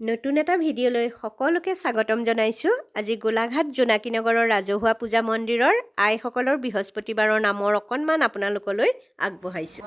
নতুন এটা ভিডিঅ'লৈ সকলোকে স্বাগতম জনাইছোঁ। আজি গোলাঘাট জোনাকী নগৰৰ ৰাজহুৱা পূজা মন্দিৰৰ আইসকলৰ বৃহস্পতিবাৰৰ নামৰ অকণমান আপোনালোকলৈ আগবঢ়াইছোঁ।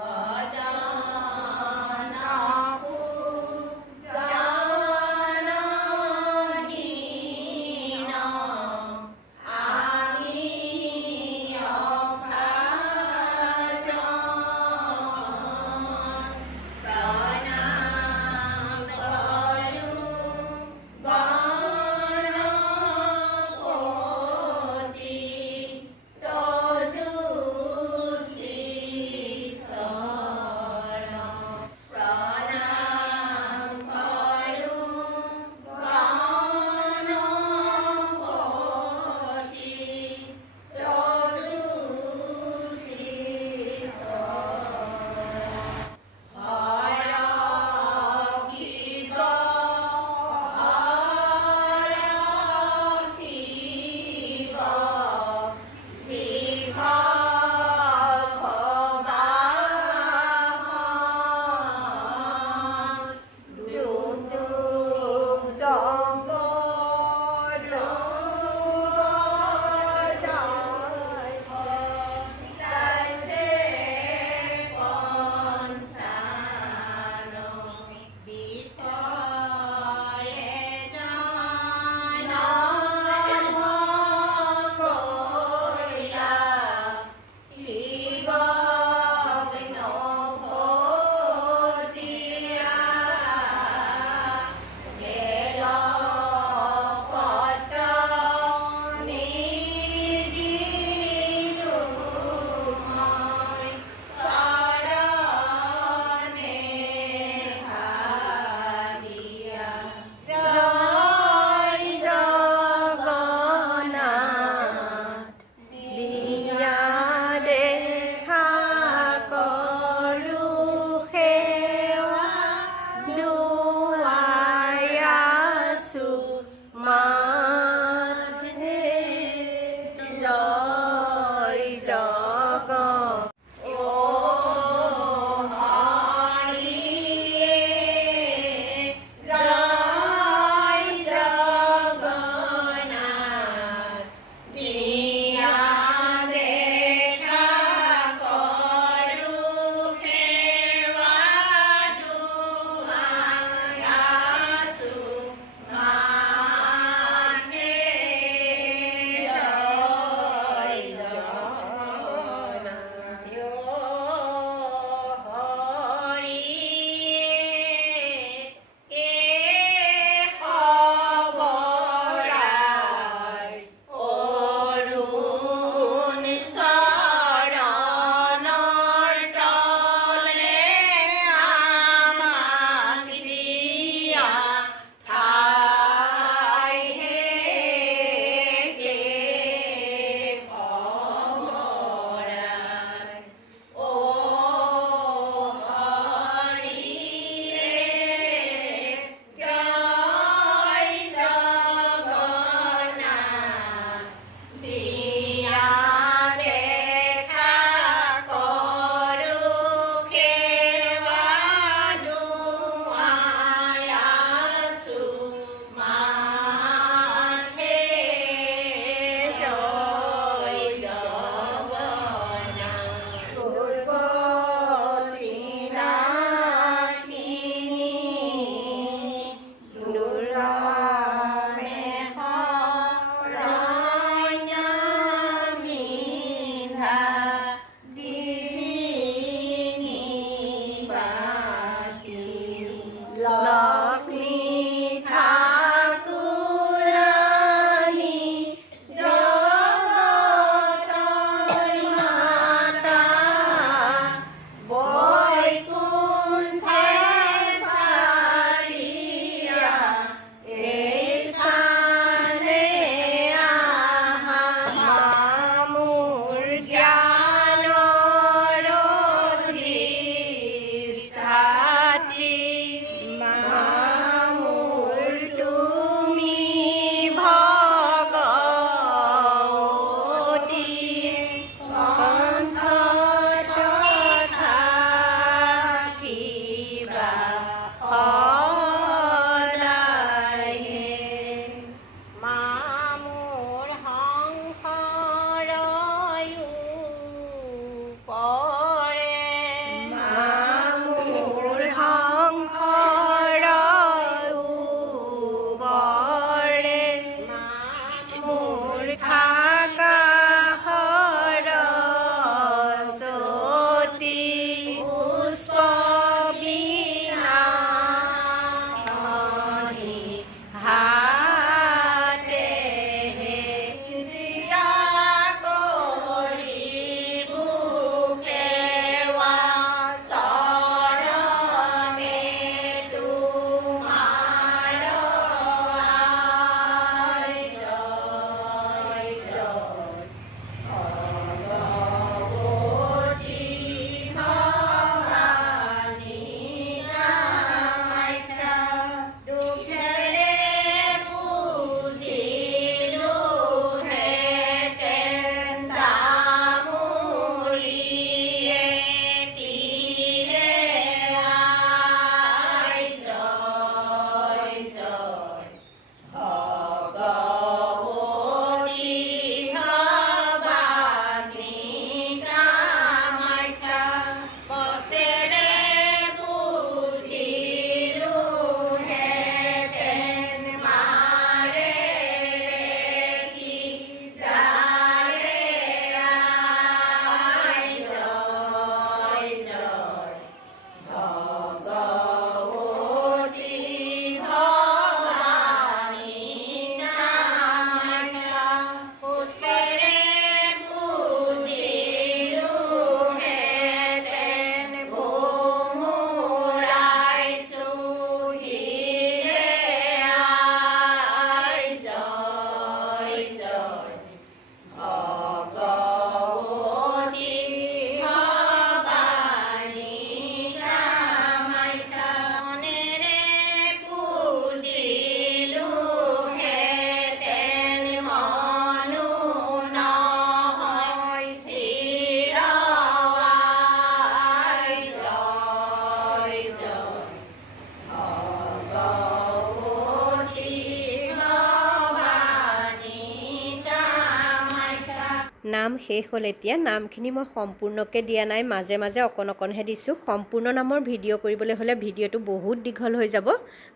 নাম শেষ হ'ল। এতিয়া নামখিনি মই সম্পূৰ্ণকৈ দিয়া নাই, মাজে মাজে অকণ অকণহে দিছোঁ। সম্পূৰ্ণ নামৰ ভিডিঅ' কৰিবলৈ হ'লে ভিডিঅ'টো বহুত দীঘল হৈ যাব,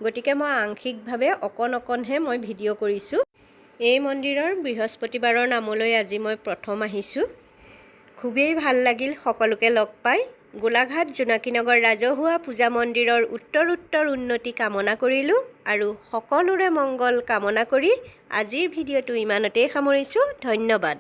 গতিকে মই আংশিকভাৱে অকণ অকণহে মই ভিডিঅ' কৰিছোঁ। এই মন্দিৰৰ বৃহস্পতিবাৰৰ নামলৈ আজি মই প্ৰথম আহিছোঁ। খুবেই ভাল লাগিল সকলোকে লগ পাই। গোলাঘাট জোনাকীনগৰ ৰাজহুৱা পূজা মন্দিৰৰ উত্তৰ উন্নতি কামনা কৰিলোঁ আৰু সকলোৰে মংগল কামনা কৰি আজিৰ ভিডিঅ'টো ইমানতেই সামৰিছোঁ। ধন্যবাদ।